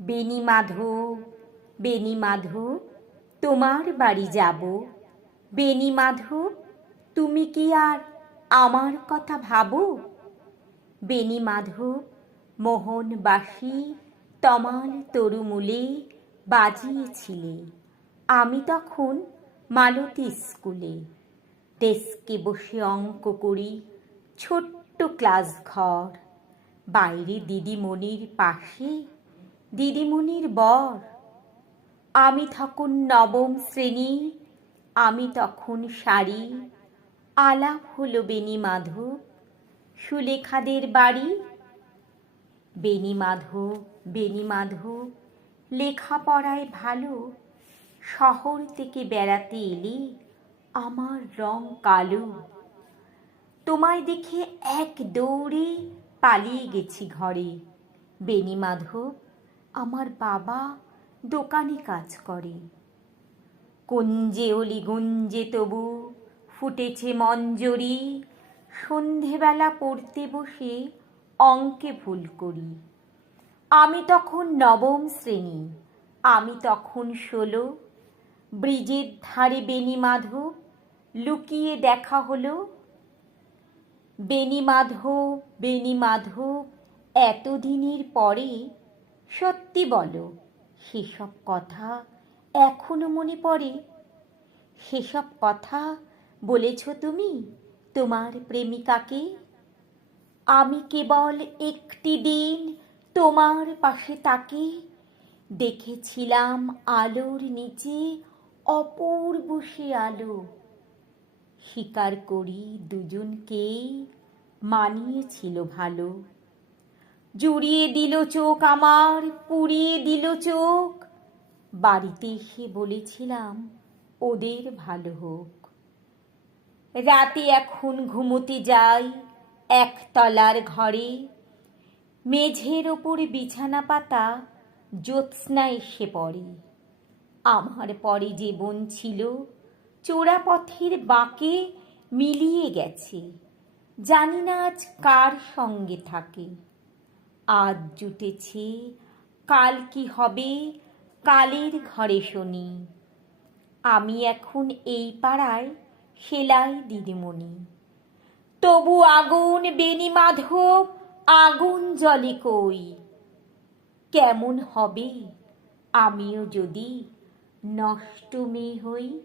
বেণী মাধব, বেণী মাধব, তোমার বাড়ি যাব। বেণী মাধব, তুমি কি আর আমার কথা ভাবো? বেণী মাধব, মোহনবাসী তমাল তরুমূলে বাজিয়েছিলে। আমি তখন মালতী স্কুলে ডেস্কে বসে অঙ্ক করি, ছোট্ট ক্লাস ঘর। বাইরে দিদিমণির পাশে দিদিমণির বর। আমি তখন নবম শ্রেণী, আমি তখন শাড়ি। আলাপ হলো বেণী মাধব, সুলেখাদের বাড়ি। বেণী মাধব, বেণী মাধব, লেখাপড়ায় ভালো। শহর থেকে বেড়াতে এলে আমার রং কালো। তোমায় দেখে এক দৌড়ে পালিয়ে গেছি ঘরে। বেণী মাধব, আমার বাবা দোকানে কাজ করে। কুঞ্জে অলি গুঞ্জে তবু ফুটেছে মঞ্জরি। সন্ধেবেলা পড়তে বসে অঙ্কে ভুল করি। আমি তখন নবম শ্রেণী, আমি তখন 16। ব্রিজের ধারে বেণী মাধব, লুকিয়ে দেখা হলো। বেণী মাধব, বেণী মাধব, এতদিনের পরে সত্যি বলো, সেসব কথা এখনো মনে পড়ে? সেসব কথা বলেছ তুমি তোমার প্রেমিকাকে? আমি কেবল একটি দিন তোমার পাশে তাকে দেখেছিলাম আলোর নিচে, অপূর্ব সে আলো। স্বীকার করি দুজনকেই মানিয়েছিল ভালো। জুড়িয়ে দিল চোখ আমার, পুড়িয়ে দিল চোখ। বাড়িতে এসে বলেছিলাম ওদের ভালো হোক। রাতে এখন ঘুমোতে যাই একতলার ঘরে। মেঝের ওপর বিছানা পাতা, জ্যোৎস্না এসে পড়ে। আমার পরে যে বোন ছিল চোরাপথের বাঁকে মিলিয়ে গেছে। জানি না আজ কার সঙ্গে থাকে। আজ জুটেছে, কাল কি হবে কালের ঘরে শুনি। আমি এখন এই পাড়ায় সেলাই দিদিমণি। তবু আগুন বেণী মাধব, আগুন জ্বলে কই। কেমন হবে আমিও যদি নষ্ট মেয়ে হই।